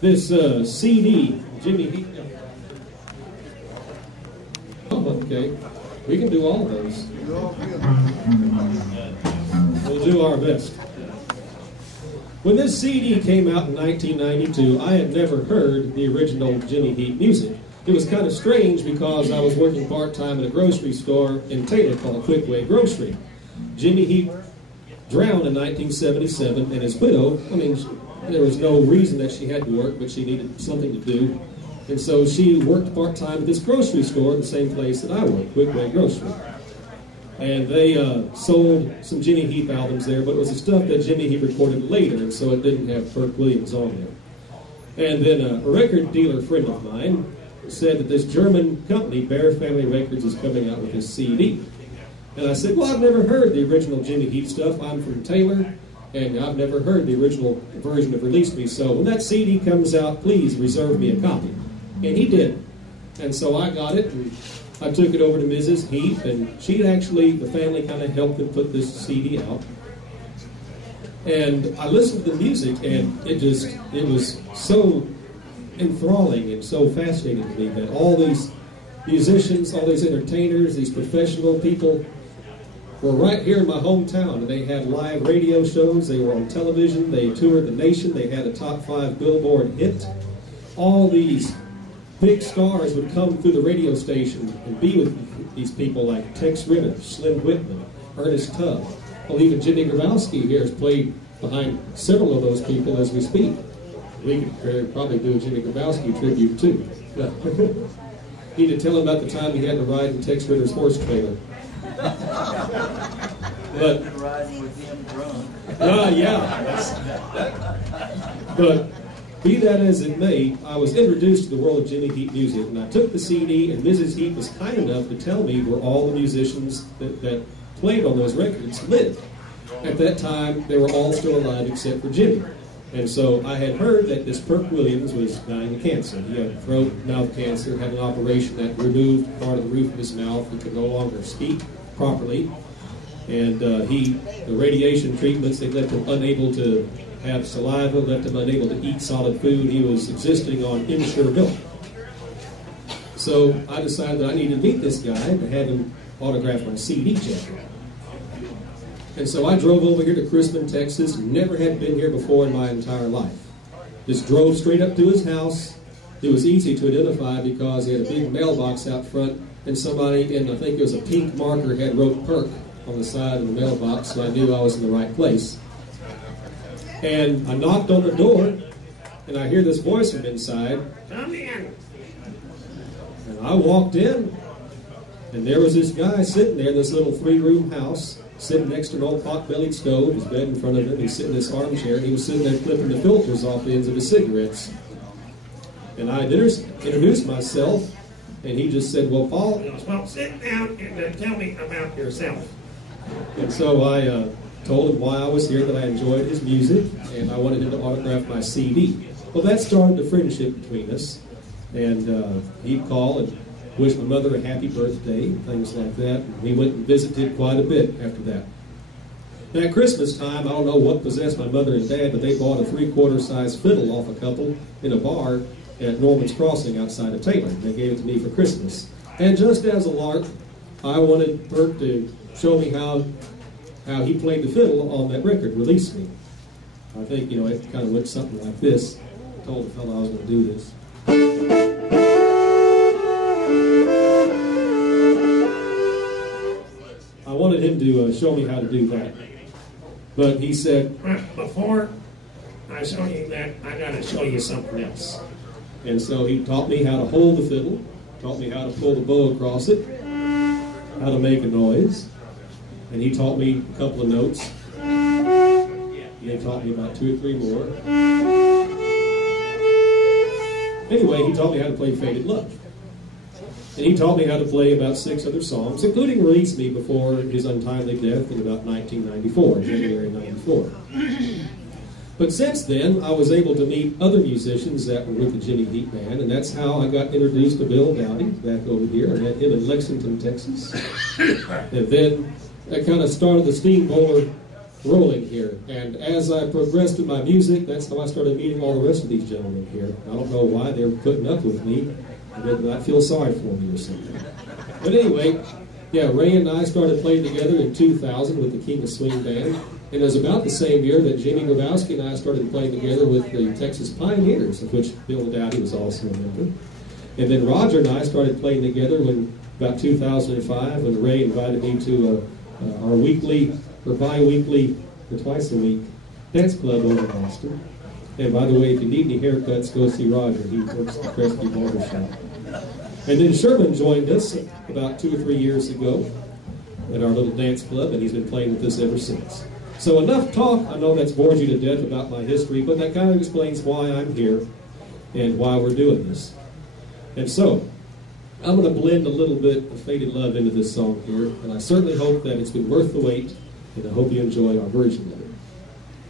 this CD, Jimmy Heat. Oh, okay. We can do all those. We'll do our best. When this CD came out in 1992, I had never heard the original Jimmy Heat music. It was kind of strange because I was working part-time at a grocery store in Taylor called Quickway Grocery. Jimmy Heat drowned in 1977, and his widow, there was no reason that she had to work, but she needed something to do. And so she worked part-time at this grocery store, the same place that I worked, Quickway Grocery. And they sold some Jimmy Heat albums there, but it was the stuff that Jimmy Heat recorded later, and so it didn't have Perk Williams on there. And then a record dealer friend of mine said that this German company, Bear Family Records, is coming out with this CD. And I said, well, I've never heard the original Jimmy Heat stuff. I'm from Taylor, and I've never heard the original version of Release Me. So when that CD comes out, please reserve me a copy. And he did. And so I got it, and I took it over to Mrs. Heath, and she actually, the family kind of helped them put this CD out. And I listened to the music, and it was so enthralling and so fascinating to me that all these musicians, all these entertainers, these professional people were right here in my hometown. They had live radio shows, they were on television, they toured the nation, they had a top 5 Billboard hit. All these big stars would come through the radio station and be with these people like Tex Ritter, Slim Whitman, Ernest Tubb. Well, even Jimmy Grabowski here has played behind several of those people as we speak. We could probably do a Jimmy Grabowski tribute too. Need to tell him about the time he had to ride in Tex Ritter's horse trailer. But but be that as it may, I was introduced to the world of Jimmy Heat music, and I took the CD, and Mrs. Heat was kind enough to tell me where all the musicians that played on those records lived. At that time, they were all still alive except for Jimmy. And so I had heard that this Perk Williams was dying of cancer. He had throat and mouth cancer, had an operation that removed part of the roof of his mouth. He could no longer speak properly. And the radiation treatments, they left him unable to have saliva, left him unable to eat solid food. He was existing on impure milk. So I decided that I needed to meet this guy to have him autograph my CD jacket. And so I drove over here to Crispin, Texas. Never had been here before in my entire life. Just drove straight up to his house. It was easy to identify because he had a big mailbox out front, and somebody in, I think it was a pink marker, had wrote Perk on the side of the mailbox, so I knew I was in the right place. And I knocked on the door, and I hear this voice from inside, "Come in." And I walked in, and there was this guy sitting there in this little 3-room house, sitting next to an old pot-bellied stove, his bed in front of him. He's sitting in this armchair, and he was sitting there clipping the filters off the ends of his cigarettes. And I introduced myself, and he just said, "Well, Paul, well, sit down and tell me about yourself." And so I told him why I was here, that I enjoyed his music, and I wanted him to autograph my CD. Well, that started the friendship between us, and he'd call and wish my mother a happy birthday and things like that. And we went and visited quite a bit after that. Now, at Christmas time, I don't know what possessed my mother and dad, but they bought a 3/4 size fiddle off a couple in a bar at Norman's Crossing outside of Taylor. They gave it to me for Christmas. And just as a lark, I wanted Bert to show me how he played the fiddle on that record, Release Me. I think, it kind of went something like this. I told the fellow I was going to do this. I wanted him to show me how to do that. But he said, "Before I show you that, I got to show you something else." And so he taught me how to hold the fiddle, taught me how to pull the bow across it, how to make a noise, and he taught me a couple of notes. He taught me about 2 or 3 more. Anyway, he taught me how to play Faded Love. And he taught me how to play about 6 other songs, including Release Me, before his untimely death in about 1994, January 94. But since then, I was able to meet other musicians that were with the Jimmy Heat Band, and that's how I got introduced to Bill Dowdy, back over here. I met him in Lexington, Texas. And then that kind of started the steamroller rolling here. And as I progressed in my music, that's how I started meeting all the rest of these gentlemen here. I don't know why they're putting up with me. They did not feel sorry for me or something. But anyway, yeah, Ray and I started playing together in 2000 with the King of Swing Band. And it was about the same year that Jimmy Grabowski and I started playing together with the Texas Pioneers, of which Bill Dowdy was also a member. And then Roger and I started playing together when, about 2005, when Ray invited me to our weekly, or bi-weekly, or twice a week dance club over in Austin. And by the way, if you need any haircuts, go see Roger. He works at the Crestview Barber Shop. And then Sherman joined us about 2 or 3 years ago at our little dance club, and he's been playing with us ever since. So enough talk. I know that's bored you to death about my history, but that kind of explains why I'm here and why we're doing this. And so, I'm going to blend a little bit of Faded Love into this song here, and I certainly hope that it's been worth the wait, and I hope you enjoy our version of it.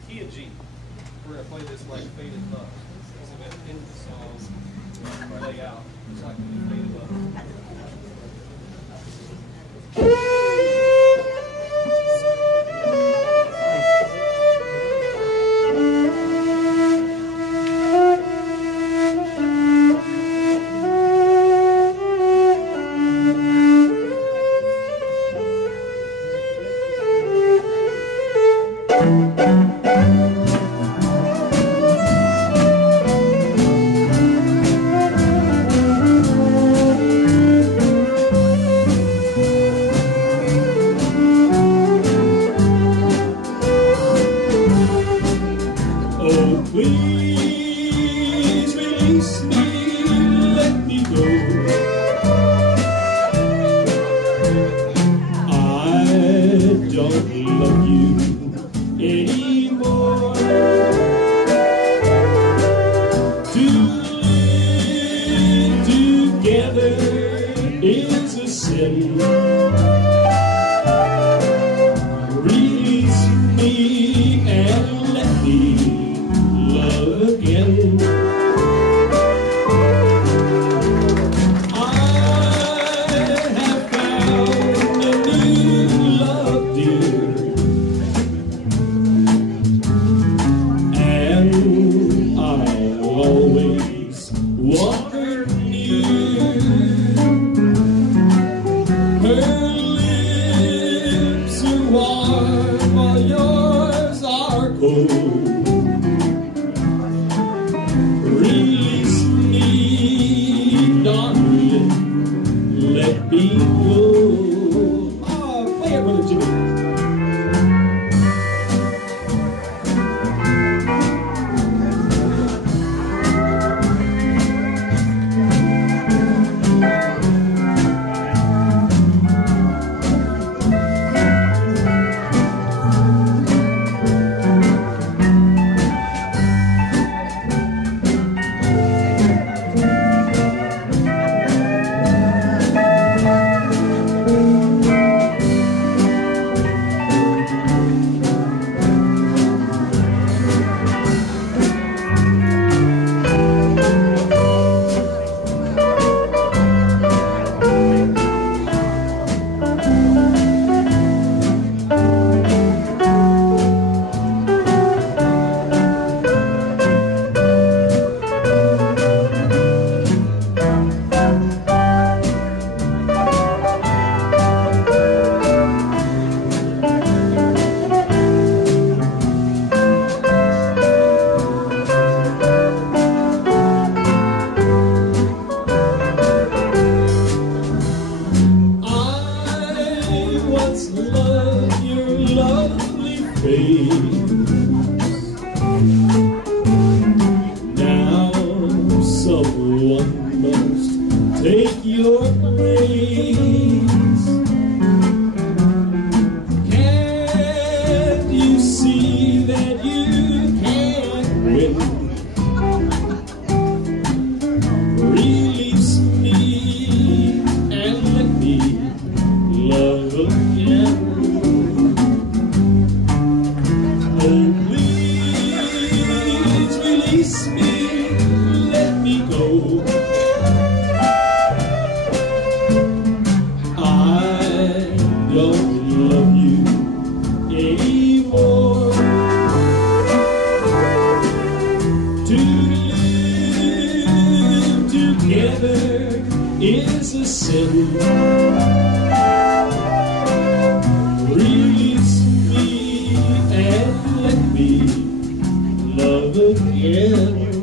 Key of G. We're going to play this like Faded Love. So that in the song, play out just like Faded Love. together is a sin. Release me and let me love again.